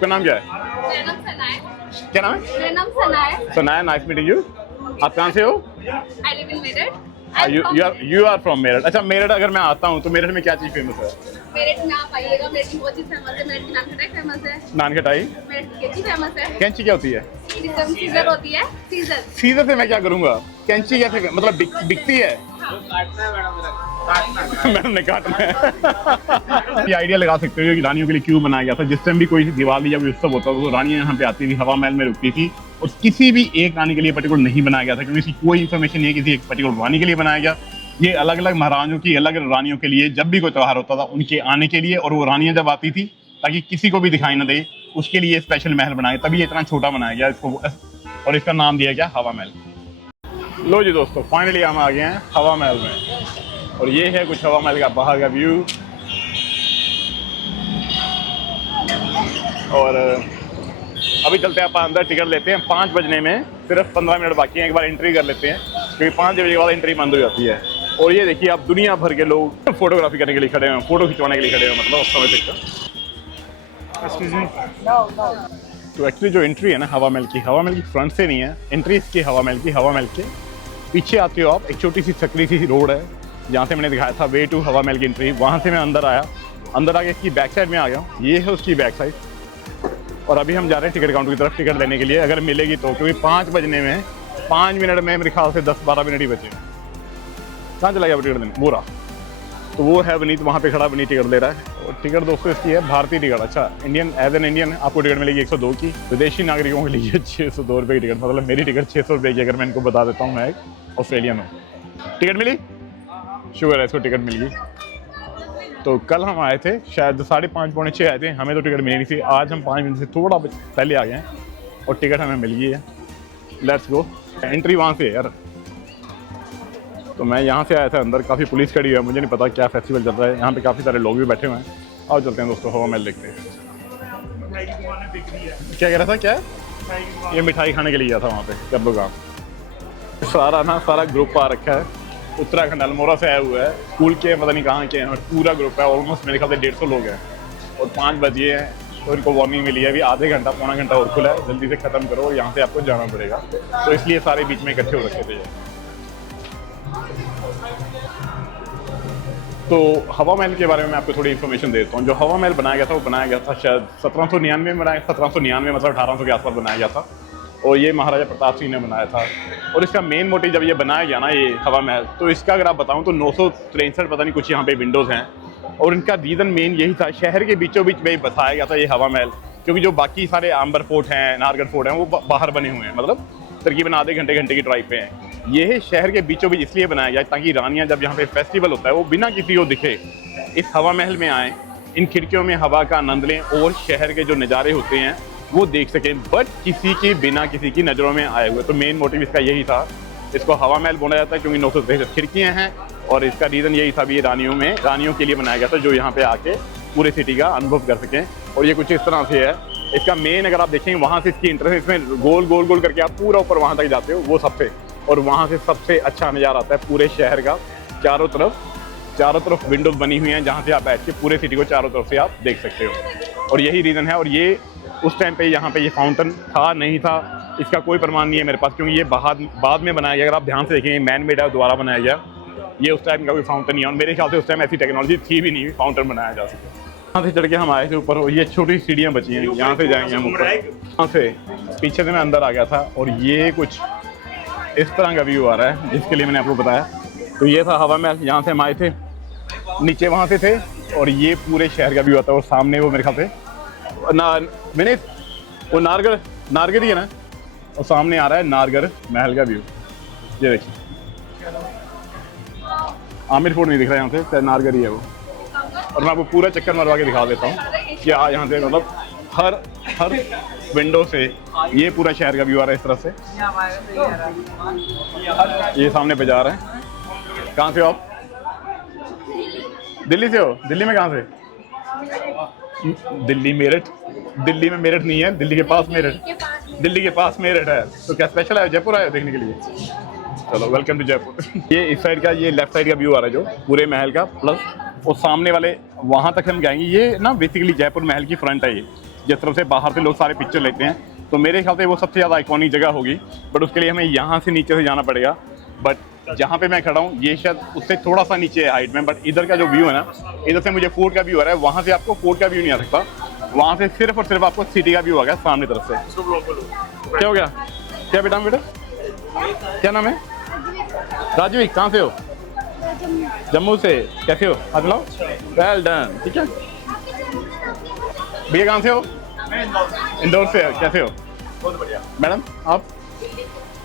आपका नाम क्या है? मेरा नाम सना है। क्या नाम है? मेरा नाम सना है। Sanaya, nice meeting you. आप कहाँ से हो? I live in Meerut. You are from Meerut. अच्छा, मेरठ अगर मैं आता हूँ तो मेरठ में क्या चीज़ फेमस है? मेरठ में आप आइएगा, मेरठ में बहुत चीज़ फेमस है। मेरठ की नान खटाई फेमस है। नान खटाई। मेरठ की कैंची फेमस है। कैंची क्या होती है? सीजर होती है। सीजर। सीजर से मैं क्या करूँगा? कैंची कैसे मतलब बिकती है? मैडम ने काटना है। ये आइडिया लगा सकते हो कि रानियों के लिए क्यों बनाया गया था। जिस टाइम भी कोई दिवाली या कोई उत्सव होता था तो रानियां यहाँ पे आती थी, हवा महल में रुकती थी, और किसी भी एक रानी के लिए पर्टिकुलर नहीं बनाया गया था, क्योंकि इसकी कोई इन्फॉर्मेशन नहीं है किसी एक पर्टिकुलर रानी के लिए बनाया गया। ये अलग अलग महारानियों की अलग रानियों के लिए, जब भी कोई त्यौहार होता था उनके आने के लिए, और वो रानियां जब आती थी ताकि किसी को भी दिखाई न दे, उसके लिए स्पेशल महल बनाया, तभी ये इतना छोटा बनाया गया इसको, और इसका नाम दिया गया हवा महल। लो जी दोस्तों, फाइनली हम आ गए हैं हवा महल में, और ये है कुछ हवा महल का बाहर का व्यू। और अभी चलते हैं आप अंदर, टिकट लेते हैं। 5 बजने में सिर्फ 15 मिनट बाकी हैं, एक बार एंट्री कर लेते हैं, क्योंकि 5 बजे के बाद एंट्री बंद हो जाती है। और ये देखिए, आप दुनिया भर के लोग फोटोग्राफी करने के लिए खड़े हैं, फोटो खिंचवाने के लिए खड़े हैं, मतलब उस समय तक। Excuse me. तो एक्चुअली जो एंट्री है ना हवा महल की फ्रंट से नहीं है एंट्री, इसकी हवा महल के पीछे आते हो आप, एक छोटी सी सकरी सी रोड है जहाँ से मैंने दिखाया था वे टू हवा महल की एंट्री, वहाँ से मैं अंदर आया, अंदर आके इसकी बैक साइड में आ गया। ये है उसकी बैक साइड, और अभी हम जा रहे हैं टिकट काउंटर की तरफ टिकट लेने के लिए, अगर मिलेगी तो, क्योंकि 5 बजने में 5 मिनट में मेरे ख्याल से 10-12 मिनट ही बचे। कहाँ चला गया टिकट देने? बोरा। तो वो है वनीत, वहाँ पे खड़ा वनीत टिकट ले रहा है, और टिकट दोस्तों इसकी है भारतीय टिकट। अच्छा, इंडियन, एज एन इंडियन आपको टिकट मिलेगी 102 की, विदेशी नागरिकों के लिए 602 रुपये की टिकट, मतलब मेरी टिकट 600 रुपये की, अगर मैं इनको बता देता हूँ मैं एक ऑस्ट्रेलियन हूँ। टिकट मिली? शुक्र है इसको टिकट मिल गई। तो कल हम आए थे शायद 5:30 पौने 6 आए थे, हमें तो टिकट मिली नहीं थी। आज हम 5 मिनट से थोड़ा पहले आ गए हैं और टिकट हमें मिल गई है। Let's go. एंट्री वहाँ से है यार। तो मैं यहाँ से आया था अंदर, काफ़ी पुलिस खड़ी है, मुझे नहीं पता क्या फेस्टिवल चल रहा है यहाँ पे, काफ़ी सारे लोग भी बैठे हुए हैं। आओ चलते हैं दोस्तों, हवा महल देखते हैं। क्या कह रहा था? क्या है ये? मिठाई खाने के लिए गया था वहाँ पे जब गाँव। सारा ग्रुप आ रखा है, उत्तराखंड अल्मोड़ा से आया हुआ है, स्कूल के पता नहीं कहाँ के हैं, और पूरा ग्रुप है, ऑलमोस्ट मेरे ख्याल से 150 लोग हैं, और 5 बजे हैं, तो इनको वार्निंग मिली है अभी आधे घंटा पौना घंटा और खुला है, जल्दी से ख़त्म करो और यहाँ से आपको जाना पड़ेगा। तो इसलिए सारे बीच में इकट्ठे हो रखे थे। तो हवा महल के बारे में मैं आपको थोड़ी इन्फॉर्मेशन देता हूँ। जो हवा महल बनाया गया था वो बनाया गया था शायद 1799 में बनाया, 1799 मतलब 1800 के आसपास बनाया गया था, और ये महाराजा प्रताप सिंह ने बनाया था। और इसका मेन मोटिव जब ये बनाया गया ना ये हवा महल, तो इसका अगर आप बताऊं तो 963 पता नहीं कुछ यहाँ पे विंडोज़ हैं, और इनका रीज़न मेन यही था, शहर के बीचों बीच में बसाया गया था ये हवा महल, क्योंकि जो बाकी सारे आम्बर फोर्ट हैं, नाहरगढ़ फोर्ट हैं, वो बाहर बने हुए हैं, मतलब तकरीबन आधे घंटे की ड्राइव पे हैं। ये शहर के बीचों बीच इसलिए बनाया गया ताकि रानियाँ जब यहाँ पे फेस्टिवल होता है वो बिना किसी को दिखे इस हवा महल में आएँ, इन खिड़कियों में हवा का आनंद लें, और शहर के जो नज़ारे होते हैं वो देख सकें, बट किसी की बिना किसी की नज़रों में आए हुए। तो मेन मोटिव इसका यही था। इसको हवा महल बोला जाता है क्योंकि 963 खिड़कियाँ हैं, और इसका रीज़न यही था भी ये रानियों के लिए बनाया गया था, जो यहाँ पे आके पूरे सिटी का अनुभव कर सकें। और ये कुछ इस तरह से है। इसका मेन अगर आप देखेंगे वहाँ से इसकी इंटरेस्ट, इसमें गोल गोल करके आप पूरा ऊपर वहाँ तक जाते हो, वो सबसे, और वहाँ से सबसे अच्छा नज़ारा आता है पूरे शहर का। चारों तरफ विंडोज बनी हुई हैं जहाँ से आप बैठ के पूरे सिटी को चारों तरफ से आप देख सकते हो, और यही रीज़न है। और ये उस टाइम पे यहाँ पे ये फाउंटेन था नहीं था, इसका कोई प्रमाण नहीं है मेरे पास, क्योंकि ये बाद में बनाया गया। अगर आप ध्यान से देखेंगे मैन मेड है, दोबारा बनाया गया, ये उस टाइम का कोई फाउंटेन नहीं है, और मेरे ख्याल से उस टाइम ऐसी टेक्नोलॉजी थी भी नहीं फाउंटेन बनाया जा सके। यहाँ से चढ़ के हम आए थे ऊपर, ये छोटी सीढ़ियाँ बची हैं, यहाँ से जाएंगे हम ऊपर। यहाँ से पीछे से मैं अंदर आ गया था, और ये कुछ इस तरह का व्यू आ रहा है जिसके लिए मैंने आपको बताया। तो ये था हवा महल, यहाँ से हम आए थे, नीचे वहाँ से थे, और ये पूरे शहर का व्यू आता है। और सामने वो मेरे ख्याल से मैंने वो नारगढ़ ही है ना, और सामने आ रहा है नारगढ़ महल का व्यू। ये देखिए, आमिर फोर्ट नहीं दिख रहा है यहाँ से, नारगढ़ ही है वो। और मैं आपको पूरा चक्कर मरवा के दिखा देता हूँ कि यहाँ से मतलब हर विंडो से ये पूरा शहर का व्यू आ रहा है इस तरह से। ये सामने बाजार है। कहाँ से हो आप? दिल्ली से हो? दिल्ली में कहाँ से? दिल्ली मेरठ? दिल्ली में मेरठ नहीं है, दिल्ली के पास मेरठ है। तो क्या स्पेशल है, जयपुर आए देखने के लिए? चलो, वेलकम टू जयपुर। ये इस साइड का, ये लेफ्ट साइड का व्यू आ रहा है जो पूरे महल का, प्लस वो सामने वाले वहाँ तक हम जाएंगे। ये ना बेसिकली जयपुर महल की फ्रंट है, ये जिस तरफ से बाहर से लोग सारे पिक्चर लेते हैं, तो मेरे ख्याल से वो सबसे ज़्यादा आइकॉनिक जगह होगी। बट उसके लिए हमें यहाँ से नीचे से जाना पड़ेगा। बट जहाँ पे मैं खड़ा हूँ ये शायद उससे थोड़ा सा नीचे है हाइट में, बट इधर का जो व्यू है ना, इधर से मुझे फोर्ट का व्यू आ रहा है, वहाँ से आपको फोर्ट का व्यू नहीं आ सकता, वहाँ से सिर्फ और सिर्फ आपको सिटी का व्यू आ गया सामने तरफ से। क्या हो गया? क्या बेटा क्या नाम है? राजवी। कहाँ से हो? जम्मू से। कैसे हो? Hello, well done. ठीक है भैया, कहाँ से हो? इंदौर से। कैसे हो? बहुत बढ़िया। मैडम आप?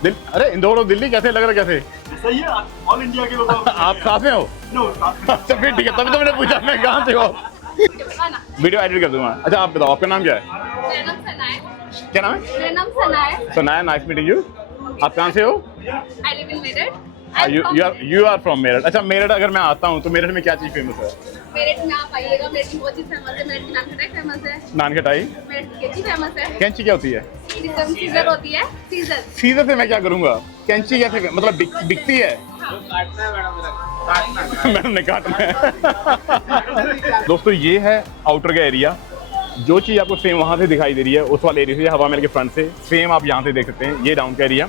अरे इंदौर और दिल्ली कैसे लग रहा है? कैसे सही है, ऑल इंडिया के लोग आप साथ में हो? अच्छा फिर ठीक है, तभी तो मैंने पूछा मैं कहाँ से हो। वीडियो एडिट कर दूंगा। अच्छा आप बताओ, आपका नाम क्या है? मेरा नाम सना है। क्या नाम है? मेरा नाम सना है। Sanaya, nice meeting you. आप कहाँ से हो? I live in Meerut. You are from Meerut. अच्छा मेरठ अगर मैं आता हूँ तो मेरठ में क्या चीज़ फेमस है? मेरठ में आप आइएगा, मेरठ की बहुत चीज फेमस है। मेरठ की नान खटाई फेमस है। नान खटाई। मेरठ की कैंची फेमस है। कैंची क्या होती है? सीजर होती है। सीजर। सीजर से मैं क्या करूँगा? कैंची कैसे मतलब बिकती है? मैडम ने काटना है। दोस्तों ये है आउटर का एरिया। जो चीज़ आपको सेम वहाँ से दिखाई दे रही है उस वाले एरिया से, हवा महल के फ्रंट से सेम आप यहाँ से देख सकते हैं। ये डाउन का एरिया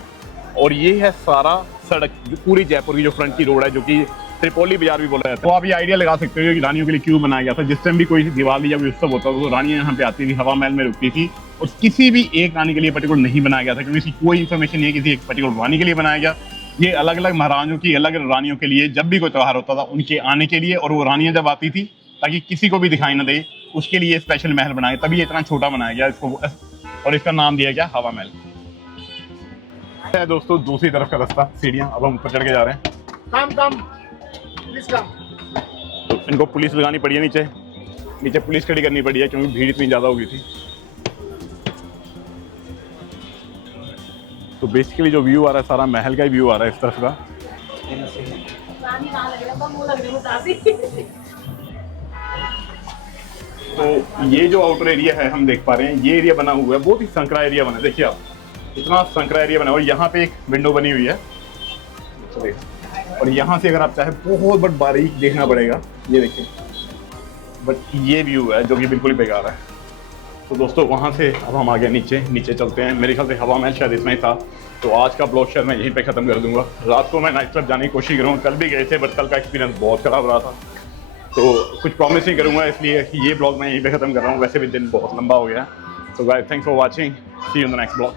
और ये है सारा सड़क, जो पूरी जयपुर की जो फ्रंट की रोड है, जो कि त्रिपोली बाजार भी बोला जाता है। तो आप ये आइडिया लगा सकते हो कि रानियों के लिए क्यों बनाया गया था। जिस टाइम भी कोई दिवाली या कोई उत्सव होता था तो रानियाँ यहाँ पे आती थी, हवा महल में रुकती थी, और किसी भी एक रानी के लिए पर्टिकुलर नहीं बनाया गया था, क्योंकि इसकी कोई इन्फॉर्मेशन नहीं है किसी एक पर्टिकुलर रानी के लिए बनाया गया। ये अलग अलग महाराजों की, अलग रानियों के लिए जब भी कोई त्यौहार होता था उनके आने के लिए, और वो रानियाँ जब आती थी ताकि किसी को भी दिखाई न दे, उसके लिए स्पेशल महल बनाया, तभी इतना छोटा बनाया गया इसको, और इसका नाम दिया गया हवा महल। है दोस्तों दूसरी तरफ का रास्ता, सीढ़ियाँ। अब हम ऊपर चढ़ के जा रहे हैं। तो इनको पुलिस लगानी पड़ी है नीचे पुलिस खड़ी करनी पड़ी है क्योंकि भीड़ इतनी ज़्यादा हो गई थी। तो बेसिकली जो व्यू आ रहा है सारा महल का ही व्यू आ रहा है इस तरफ का। तो ये जो आउटर एरिया है हम देख पा रहे हैं, ये एरिया बना हुआ है, बहुत ही संकरा एरिया बना है। देखिए आप, इतना संकरा एरिया बना हुआ है। यहाँ पे एक विंडो बनी हुई है, और यहाँ से अगर आप चाहे बहुत बड़ा बारीक देखना पड़ेगा। ये देखिए, बट ये व्यू है जो कि बिल्कुल ही बेकार है। तो दोस्तों वहाँ से अब हम आ गए नीचे चलते हैं। मेरे ख्याल से हवा महल शायद इसमें ही था। तो आज का ब्लॉग शायद मैं यहीं पे ख़त्म कर दूंगा। रात को मैं नाइट क्लब जाने की कोशिश करूँगा। कल भी गए थे बट कल का एक्सपीरियंस बहुत ख़राब रहा था, तो कुछ प्रॉमिस नहीं करूँगा, इसलिए ये ब्लॉग मैं यहीं पे ख़त्म कर रहा हूँ। वैसे भी दिन बहुत लंबा हो गया। So guys, thanks for watching, see you in the next blog.